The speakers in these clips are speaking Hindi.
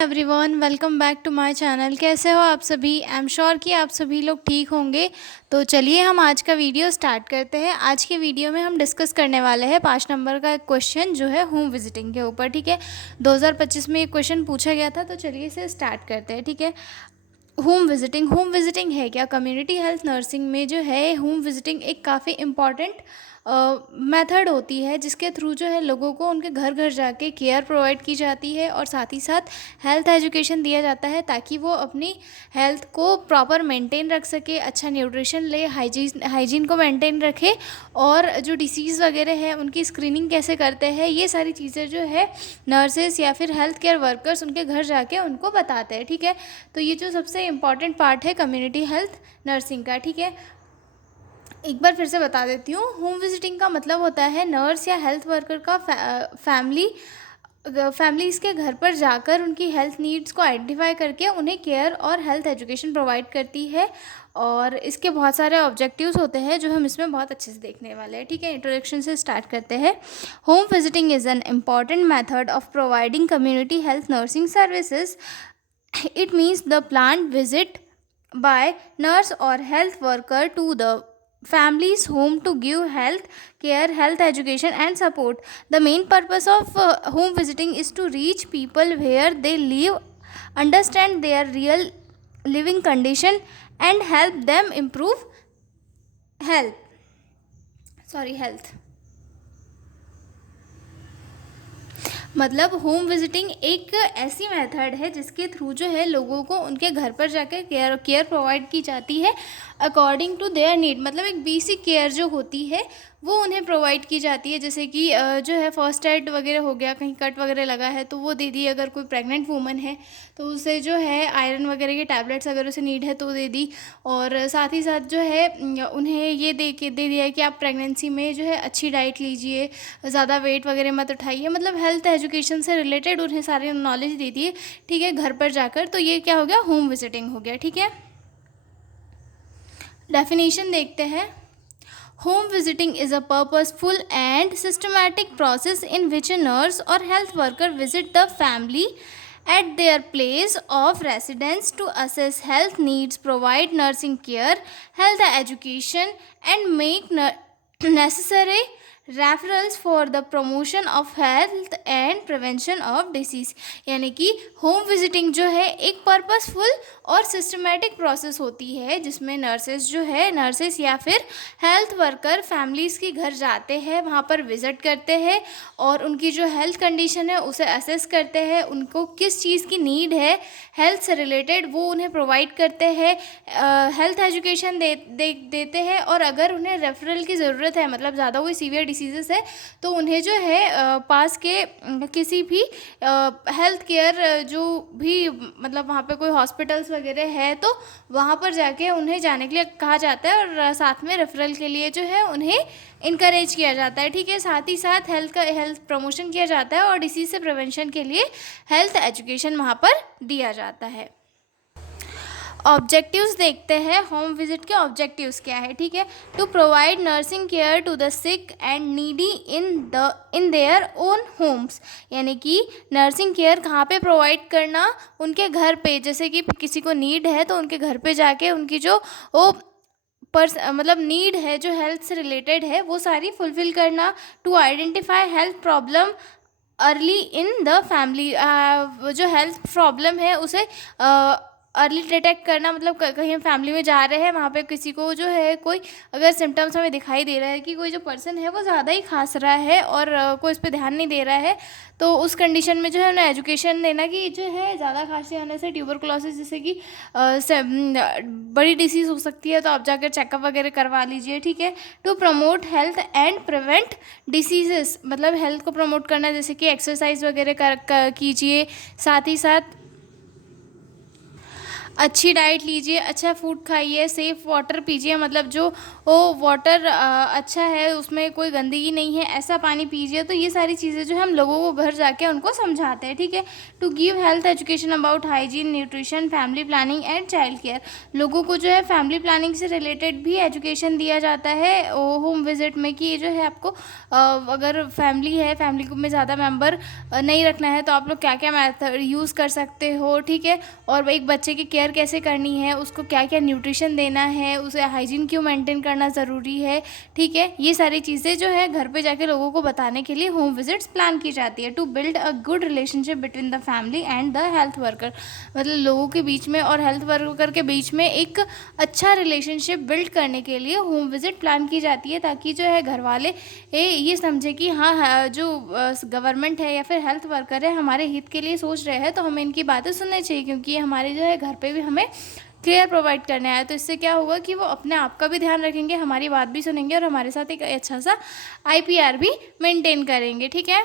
Everyone, welcome back to my channel. कैसे हो आप सभी? आई एम श्योर कि आप सभी लोग ठीक होंगे। तो चलिए हम आज का वीडियो स्टार्ट करते हैं। आज के वीडियो में हम डिस्कस करने वाले हैं 5 नंबर का क्वेश्चन जो है होम विजिटिंग के ऊपर। ठीक है, 2025 में ये क्वेश्चन पूछा गया था, तो चलिए इसे स्टार्ट करते हैं। ठीक है, होम विजिटिंग है क्या? कम्युनिटी हेल्थ नर्सिंग में जो है होम विजिटिंग एक काफ़ी इम्पॉर्टेंट मेथड होती है, जिसके थ्रू जो है लोगों को उनके घर घर जाके केयर प्रोवाइड की जाती है और साथ ही साथ हेल्थ एजुकेशन दिया जाता है, ताकि वो अपनी हेल्थ को प्रॉपर मेंटेन रख सके, अच्छा न्यूट्रिशन ले, हाइजीन को मेंटेन रखे, और जो डिसीज़ वगैरह है उनकी स्क्रीनिंग कैसे करते हैं, ये सारी चीज़ें जो है नर्सेस या फिर हेल्थ केयर वर्कर्स उनके घर जाके उनको बताते हैं। ठीक है, तो ये जो सबसे इम्पॉर्टेंट पार्ट है कम्युनिटी हेल्थ नर्सिंग का। ठीक है, एक बार फिर से बता देती हूँ। होम विजिटिंग का मतलब होता है नर्स या हेल्थ वर्कर का फैमिलीज़ के घर पर जाकर उनकी हेल्थ नीड्स को आइडेंटिफाई करके उन्हें केयर और हेल्थ एजुकेशन प्रोवाइड करती है। और इसके बहुत सारे ऑब्जेक्टिव्स होते हैं जो हम इसमें बहुत अच्छे से देखने वाले हैं। ठीक है, इंट्रोडक्शन से स्टार्ट करते हैं। Home visiting is an important method of providing community health nursing services. It means the planned visit by nurse or health worker to the family's home to give health care, health education, and support. The main purpose of home visiting is to reach people where they live, understand their real living condition, and help them improve health. Health. मतलब होम विजिटिंग एक ऐसी मेथड है जिसके थ्रू जो है लोगों को उनके घर पर जाकर केयर प्रोवाइड की जाती है अकॉर्डिंग टू देयर नीड। मतलब एक बेसिक केयर जो होती है वो उन्हें प्रोवाइड की जाती है, जैसे कि जो है फर्स्ट एड वगैरह हो गया, कहीं कट वगैरह लगा है तो वो दे दी। अगर कोई प्रेग्नेंट वूमन है तो उसे जो है आयरन वगैरह के टैबलेट्स अगर उसे नीड है तो दे दी। और साथ ही साथ जो है उन्हें ये दे दिया है कि आप प्रेगनेंसी में जो है अच्छी डाइट लीजिए, ज़्यादा वेट वगैरह मत उठाइए। मतलब हेल्थ एजुकेशन से रिलेटेड उन्हें सारी नॉलेज दे दी है। ठीक है, घर पर जाकर। तो ये क्या हो गया? होम विजिटिंग हो गया। ठीक है, डेफिनेशन देखते हैं। Home visiting is a purposeful and systematic process in which a nurse or health worker visit the family at their place of residence to assess health needs, provide nursing care, health education, and make necessary referrals for the promotion of health and prevention of disease. यानी कि होम विजिटिंग जो है एक पर्पसफुल और सिस्टमेटिक प्रोसेस होती है, जिसमें नर्सेस या फिर हेल्थ वर्कर फैमिलीज़ के घर जाते हैं, वहाँ पर विज़िट करते हैं और उनकी जो हेल्थ कंडीशन है उसे असेस करते हैं, उनको किस चीज़ की नीड है हेल्थ से रिलेटेड वो उन्हें प्रोवाइड करते हैं, हेल्थ एजुकेशन देते हैं। और अगर उन्हें रेफरल की ज़रूरत है, मतलब ज़्यादा कोई सीवियर डिसीज़ेस है, तो उन्हें जो है पास के किसी भी हेल्थ केयर जो भी मतलब वहाँ पे कोई हॉस्पिटल्स वगैरह है तो वहाँ पर जाके उन्हें जाने के लिए कहा जाता है, और साथ में रेफरल के लिए जो है उन्हें इनकरेज किया जाता है। ठीक है, साथ ही साथ हेल्थ प्रमोशन किया जाता है और डिसीज़ से प्रिवेंशन के लिए हेल्थ एजुकेशन वहाँ पर दिया जाता है। ऑब्जेक्टिव्स देखते हैं। होम विजिट के ऑब्जेक्टिव्स क्या है? ठीक है, to provide nursing care to the sick and needy in their own homes. यानी कि नर्सिंग केयर कहाँ पे प्रोवाइड करना? उनके घर पे। जैसे कि किसी को नीड है तो उनके घर पे जाके उनकी जो वो मतलब नीड है जो हेल्थ से रिलेटेड है वो सारी फुलफ़िल करना। To identify health problem early in the family. जो हेल्थ प्रॉब्लम है उसे अर्ली डिटेक्ट करना। मतलब कहीं हम फैमिली में जा रहे हैं, वहाँ पे किसी को जो है कोई अगर सिम्टम्स हमें दिखाई दे रहा है कि कोई जो पर्सन है वो ज़्यादा ही खांस रहा है और कोई इस पर ध्यान नहीं दे रहा है, तो उस कंडीशन में जो है उन्हें एजुकेशन देना कि जो है ज़्यादा खांसी आने से ट्यूबरकुलोसिस जैसे कि बड़ी डिसीज़ हो सकती है, तो आप जाकर चेकअप वगैरह करवा लीजिए। ठीक है, to promote health and prevent diseases. मतलब हेल्थ को प्रमोट करना, जैसे कि एक्सरसाइज वगैरह कीजिए। साथ ही साथ अच्छी डाइट लीजिए, अच्छा फूड खाइए, सेफ़ वाटर पीजिए, मतलब जो वो वाटर अच्छा है, उसमें कोई गंदगी नहीं है, ऐसा पानी पीजिए। तो ये सारी चीज़ें जो है हम लोगों को घर जाके उनको समझाते हैं, ठीक है। To give health education about hygiene, nutrition, family planning and child care. लोगों को जो है फैमिली प्लानिंग से रिलेटेड भी एजुकेशन दिया जाता है होम विजिट में, कि ये जो है आपको अगर फैमिली है, फैमिली को में ज़्यादा मेंबर नहीं रखना है, तो आप लोग क्या क्या मेथड यूज़ कर सकते हो, ठीक है। और एक बच्चे की केयर कैसे करनी है, उसको क्या क्या न्यूट्रिशन देना है, उसे हाइजीन क्यों मेंटेन करना ज़रूरी है, ठीक है। ये सारी चीज़ें जो है घर पे जाके लोगों को बताने के लिए होम विजिट्स प्लान की जाती है। To build a good relationship between the family and the health worker, मतलब लोगों के बीच में और हेल्थ वर्कर के बीच में एक अच्छा रिलेशनशिप बिल्ड करने के लिए होम विजिट प्लान की जाती है, ताकि जो है घर वाले ये समझे कि हाँ, जो गवर्नमेंट है या फिर हेल्थ वर्कर है हमारे हित के लिए सोच रहे हैं, तो हमें इनकी बातें सुननी चाहिए, क्योंकि ये हमारे जो है घर पे भी हमें केयर प्रोवाइड करने आया। तो इससे क्या होगा कि वो अपने आप का भी ध्यान रखेंगे, हमारी बात भी सुनेंगे और हमारे साथ एक अच्छा सा IPR भी मेंटेन करेंगे, ठीक है।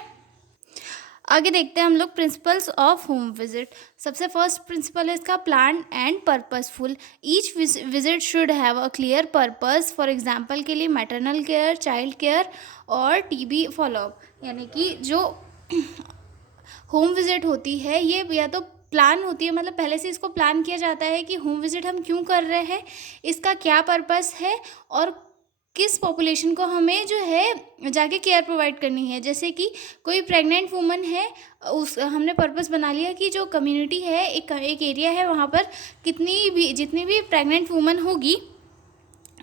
आगे देखते हैं हम लोग प्रिंसिपल्स ऑफ होम विजिट। सबसे फर्स्ट प्रिंसिपल है इसका plan and purposeful. Each visit should have a clear purpose. For example के लिए मैटरनल केयर, चाइल्ड केयर और TB फॉलोअप। यानी कि जो होम विजिट होती है ये या तो प्लान होती है, मतलब पहले से इसको प्लान किया जाता है कि होम विजिट हम क्यों कर रहे हैं, इसका क्या पर्पस है और किस पॉपुलेशन को हमें जो है जाके केयर प्रोवाइड करनी है। जैसे कि कोई प्रेग्नेंट वुमन है, उस हमने पर्पस बना लिया कि जो कम्युनिटी है, एक एरिया है, वहाँ पर जितनी भी प्रेग्नेंट वुमन होगी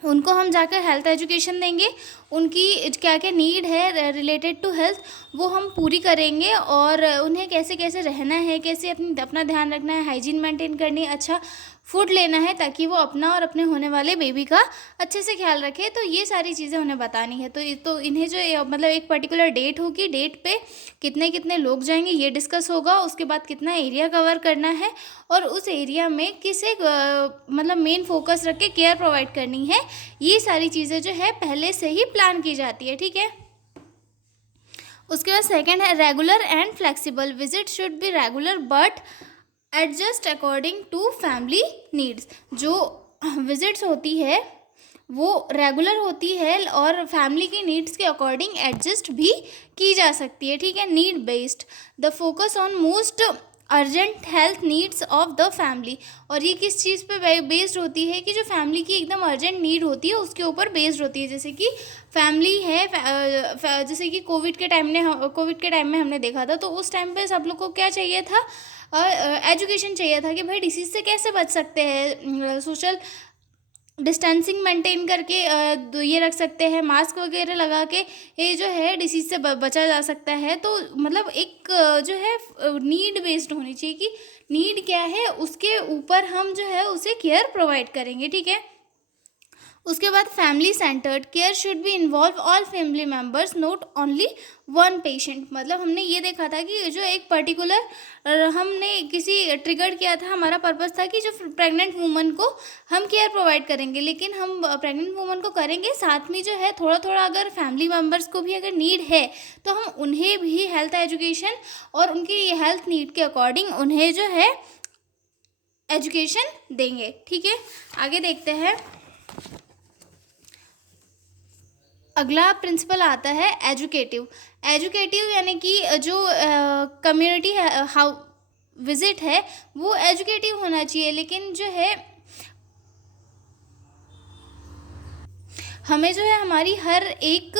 उनको हम जाकर हेल्थ एजुकेशन देंगे, उनकी क्या क्या नीड है रिलेटेड टू हेल्थ वो हम पूरी करेंगे, और उन्हें कैसे कैसे रहना है, कैसे अपना ध्यान रखना है, हाइजीन मेंटेन करनी है, अच्छा फूड लेना है, ताकि वो अपना और अपने होने वाले बेबी का अच्छे से ख्याल रखे। तो ये सारी चीज़ें उन्हें बतानी है। तो इन्हें जो मतलब एक पर्टिकुलर डेट होगी, डेट पे कितने कितने लोग जाएंगे ये डिस्कस होगा, उसके बाद कितना एरिया कवर करना है और उस एरिया में किसे मतलब मेन फोकस रख के केयर प्रोवाइड करनी है, ये सारी चीज़ें जो है पहले से ही प्लान की जाती है, ठीक है। उसके बाद सेकंड है regular and flexible. Visit should be regular but adjust according to family needs. जो विजिट्स होती है वो रेगुलर होती है और फैमिली की नीड्स के अकॉर्डिंग एडजस्ट भी की जा सकती है, ठीक है। Need based, the focus on most urgent health needs of the family. और ये किस चीज़ पे बेस्ड होती है कि जो फैमिली की एकदम अर्जेंट नीड होती है उसके ऊपर बेस्ड होती है। जैसे कि फैमिली है, जैसे कि कोविड के टाइम में हमने देखा था, तो उस टाइम पे सब लोग को क्या चाहिए था, एजुकेशन चाहिए था कि भाई डिसीज़ से कैसे बच सकते हैं, सोशल डिस्टेंसिंग मेंटेन करके ये रख सकते हैं, मास्क वगैरह लगा के ये जो है डिसीज़ से बचा जा सकता है। तो मतलब एक जो है नीड बेस्ड होनी चाहिए कि नीड क्या है उसके ऊपर हम जो है उसे केयर प्रोवाइड करेंगे, ठीक है। उसके बाद family centred care should be involve all family members not only one patient. मतलब हमने ये देखा था कि जो एक पर्टिकुलर हमने किसी ट्रिगर किया था, हमारा पर्पस था कि जो प्रेग्नेंट वूमन को हम केयर प्रोवाइड करेंगे, लेकिन हम प्रेग्नेंट वूमन को करेंगे, साथ में जो है थोड़ा थोड़ा अगर फैमिली मेम्बर्स को भी अगर नीड है तो हम उन्हें भी हेल्थ एजुकेशन और उनकी हेल्थ नीड के अकॉर्डिंग उन्हें जो है एजुकेशन देंगे, ठीक है। आगे देखते हैं, अगला प्रिंसिपल आता है एजुकेटिव। यानी कि जो कम्युनिटी हाउ विजिट है वो एजुकेटिव होना चाहिए, लेकिन जो है हमें जो है हमारी हर एक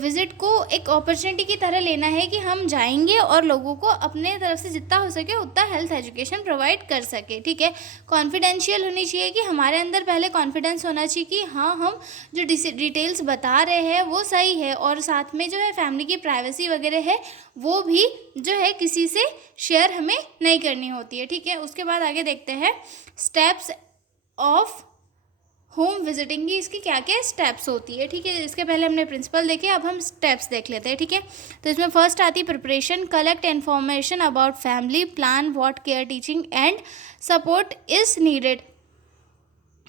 विज़िट को एक अपॉर्चुनिटी की तरह लेना है कि हम जाएंगे और लोगों को अपने तरफ से जितना हो सके उतना हेल्थ एजुकेशन प्रोवाइड कर सके, ठीक है। कॉन्फिडेंशियल होनी चाहिए कि हमारे अंदर पहले कॉन्फिडेंस होना चाहिए कि हाँ हम जो डिटेल्स बता रहे हैं वो सही है, और साथ में जो है फैमिली की प्राइवेसी वगैरह है वो भी जो है किसी से शेयर हमें नहीं करनी होती है, ठीक है। उसके बाद आगे देखते हैं स्टेप्स ऑफ होम विजिटिंग की इसकी क्या क्या स्टेप्स होती है, ठीक है। इसके पहले हमने प्रिंसिपल देखे, अब हम स्टेप्स देख लेते हैं, ठीक है। तो इसमें फर्स्ट आती है preparation. Collect information about family, plan what care teaching and support is needed.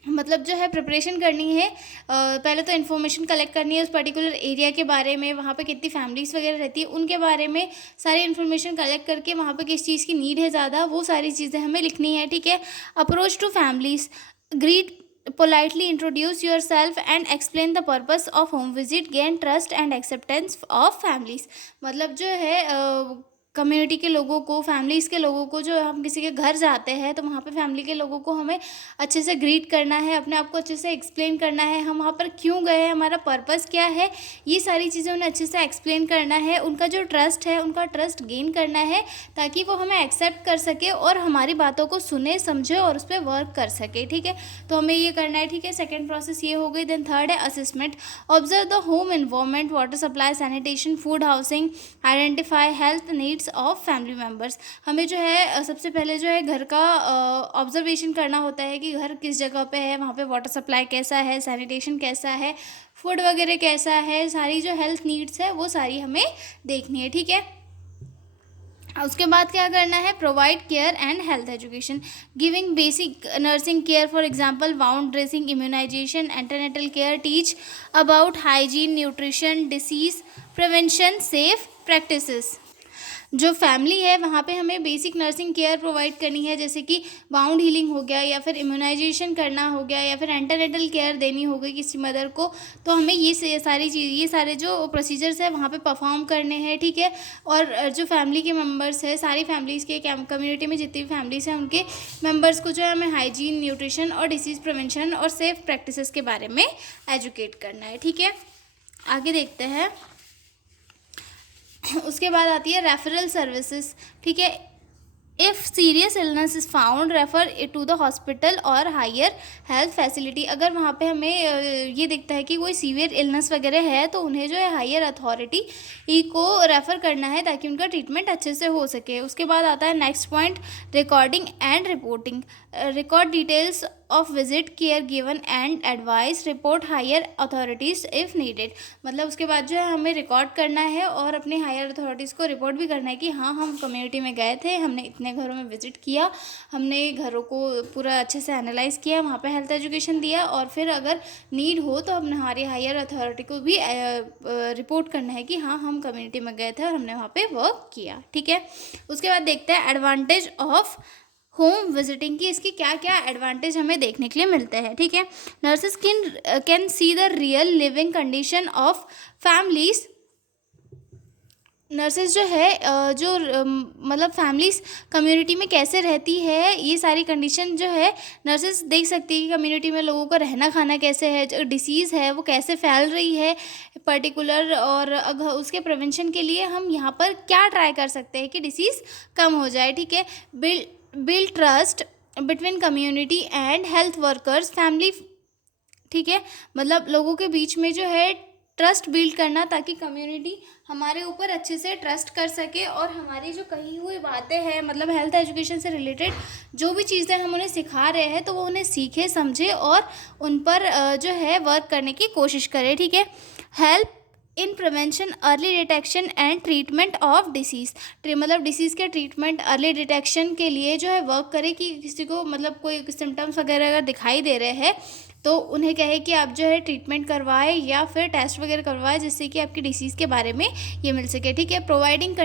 मतलब जो है प्रिपरेशन करनी है। पहले तो इन्फॉर्मेशन कलेक्ट करनी है उस पर्टिकुलर एरिया के बारे में, वहाँ पे कितनी फैमिलीज़ वगैरह रहती है उनके बारे में सारी इन्फॉर्मेशन कलेक्ट करके वहाँ पे किस चीज़ की नीड है ज़्यादा, वो सारी चीज़ें हमें लिखनी है, ठीक है। Approach to families, greet politely introduce yourself and explain the purpose of home visit, gain trust and acceptance of families। मतलब जो है कम्युनिटी के लोगों को, फैमिलीज़ के लोगों को, जो हम किसी के घर जाते हैं तो वहाँ पे फैमिली के लोगों को हमें अच्छे से ग्रीट करना है, अपने आप को अच्छे से एक्सप्लेन करना है, हम वहाँ पर क्यों गए हैं, हमारा पर्पस क्या है, ये सारी चीज़ें उन्हें अच्छे से एक्सप्लेन करना है। उनका जो ट्रस्ट है, उनका ट्रस्ट गेन करना है ताकि वो हमें एक्सेप्ट कर सके और हमारी बातों को सुने, समझे और उस पर वर्क कर सके, ठीक है। तो हमें ये करना है, ठीक है। सेकेंड प्रोसेस ये हो गई। देन थर्ड है assessment. Observe the home environment, water supply, sanitation, food, housing, identify health needs of family members. हमें जो है सबसे पहले जो है घर का ऑब्जर्वेशन करना होता है कि घर किस जगह पे है, वहाँ पे वाटर सप्लाई कैसा है, सैनिटेशन कैसा है, फूड वगैरह कैसा है, सारी जो हेल्थ नीड्स है वो सारी हमें देखनी है, ठीक है। उसके बाद क्या करना है, provide care and health education, giving basic nursing care, for example wound dressing, immunisation, antenatal care, teach about hygiene, nutrition, disease prevention, safe practices. जो फैमिली है वहाँ पे हमें बेसिक नर्सिंग केयर प्रोवाइड करनी है, जैसे कि बाउंड हीलिंग हो गया या फिर इम्यूनाइजेशन करना हो गया या फिर एंटीनेटल केयर देनी हो गई किसी मदर को। तो हमें ये सारी चीज़, ये सारे जो प्रोसीजर्स है वहाँ पे परफॉर्म करने हैं, ठीक है। और जो फैमिली के मेम्बर्स है, सारी फैमिलीज़ के कम्युनिटी में जितनी भी फैमिलीज़ हैं उनके मेम्बर्स को जो है हमें हाइजीन, न्यूट्रिशन और डिसीज़ प्रिवेंशन और सेफ प्रैक्टिसेस के बारे में एजुकेट करना है, ठीक है। आगे देखते हैं। उसके बाद आती है रेफरल सर्विसेज, ठीक है। If serious illness is found, refer to the hospital और हायर हेल्थ फैसिलिटी। अगर वहाँ पे हमें ये दिखता है कि कोई सीवियर इलनेस वगैरह है तो उन्हें जो है हायर अथॉरिटी को रेफ़र करना है ताकि उनका ट्रीटमेंट अच्छे से हो सके। उसके बाद आता है next point, recording and reporting. Record details of visit, care given and advice, report higher authorities if needed. मतलब उसके बाद जो है हमें रिकॉर्ड करना है और अपने हायर अथॉरिटीज़ को रिपोर्ट भी करना है कि हाँ, हम कम्युनिटी में गए थे, हमने इतने घरों में विजिट किया, हमने घरों को पूरा अच्छे से एनालाइज किया, वहाँ पे हेल्थ एजुकेशन दिया और फिर अगर नीड हो तो हमने हमारी हायर अथॉरिटी को भी रिपोर्ट करना है कि हाँ, हम कम्युनिटी में गए थे और हमने वहाँ पे वर्क किया, ठीक है। उसके बाद देखते हैं एडवांटेज ऑफ होम विजिटिंग की, इसकी क्या क्या एडवांटेज हमें देखने के लिए मिलते हैं, ठीक है। Nurses can see the real living condition of families. Nurses जो है मतलब फैमिलीज कम्युनिटी में कैसे रहती है, ये सारी कंडीशन जो है नर्सेस देख सकती है कि कम्युनिटी में लोगों का रहना खाना कैसे है, जो डिसीज़ है वो कैसे फैल रही है पर्टिकुलर, और अगर उसके प्रिवेंशन के लिए हम यहाँ पर क्या ट्राई कर सकते हैं कि डिसीज़ कम हो जाए, ठीक है। Build trust between community and health workers family, ठीक है। मतलब लोगों के बीच में जो है ट्रस्ट बिल्ड करना ताकि कम्युनिटी हमारे ऊपर अच्छे से ट्रस्ट कर सके और हमारी जो कही हुई बातें हैं, मतलब हेल्थ एजुकेशन से रिलेटेड जो भी चीज़ें हम उन्हें सिखा रहे हैं तो वो उन्हें सीखे, समझे और उन पर जो है वर्क करने की कोशिश करें, ठीक है। Help in prevention, early detection and treatment of disease. मतलब डिसीज़ के ट्रीटमेंट, अर्ली डिटेक्शन के लिए जो है वर्क करे कि किसी को मतलब कोई सिम्टम्स वगैरह अगर दिखाई दे रहे हैं तो उन्हें कहे कि आप जो है ट्रीटमेंट करवाएं या फिर टेस्ट वगैरह करवाएं जिससे कि आपकी डिसीज़ के बारे में ये मिल सके, ठीक है। Providing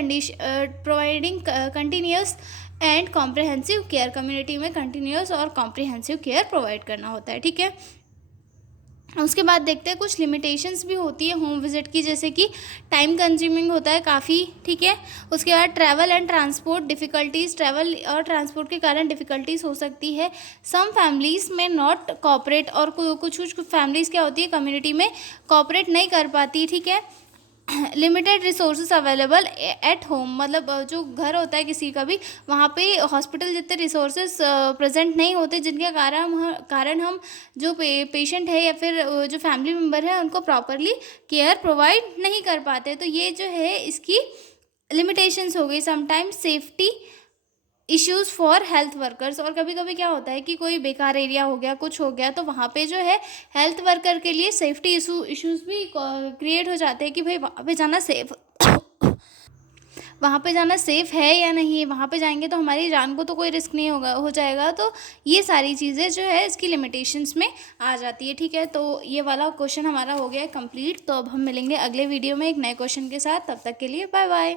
continuous and comprehensive care, community में कंटिन्यूस और कॉम्प्रिहेंसिव केयर प्रोवाइड करना होता है, ठीक है। उसके बाद देखते हैं कुछ लिमिटेशंस भी होती है होम विज़िट की, जैसे कि टाइम कंज्यूमिंग होता है काफ़ी, ठीक है। उसके बाद travel and transport difficulties, travel और ट्रांसपोर्ट के कारण डिफ़िकल्टीज़ हो सकती है। सम फैमिलीज़ में नॉट कॉपरेट, और कुछ फैमिलीज़ क्या होती है कम्युनिटी में कॉपरेट नहीं कर पाती, ठीक है। Limited resources available at home, मतलब जो घर होता है किसी का भी वहाँ पे हॉस्पिटल जितने रिसोर्सेज प्रेजेंट नहीं होते जिनके कारण हम जो पेशेंट है या फिर जो फैमिली मेम्बर है उनको प्रॉपरली केयर प्रोवाइड नहीं कर पाते। तो ये जो है इसकी लिमिटेशंस हो गई। Sometimes safety issues for health workers, और कभी कभी क्या होता है कि कोई बेकार एरिया हो गया, कुछ हो गया, तो वहाँ पे जो है हेल्थ वर्कर के लिए सेफ्टी इश्यूज़ भी क्रिएट हो जाते हैं कि भाई वहाँ पे जाना सेफ वहाँ पे जाना सेफ़ है या नहीं, वहाँ पे जाएंगे तो हमारी जान को तो कोई रिस्क नहीं होगा हो जाएगा। तो ये सारी चीज़ें जो है इसकी लिमिटेशंस में आ जाती है। ठीक है, तो ये वाला क्वेश्चन हमारा हो गया है कंप्लीट। तो अब हम मिलेंगे अगले वीडियो में एक नए क्वेश्चन के साथ। तब तक के लिए बाय बाय।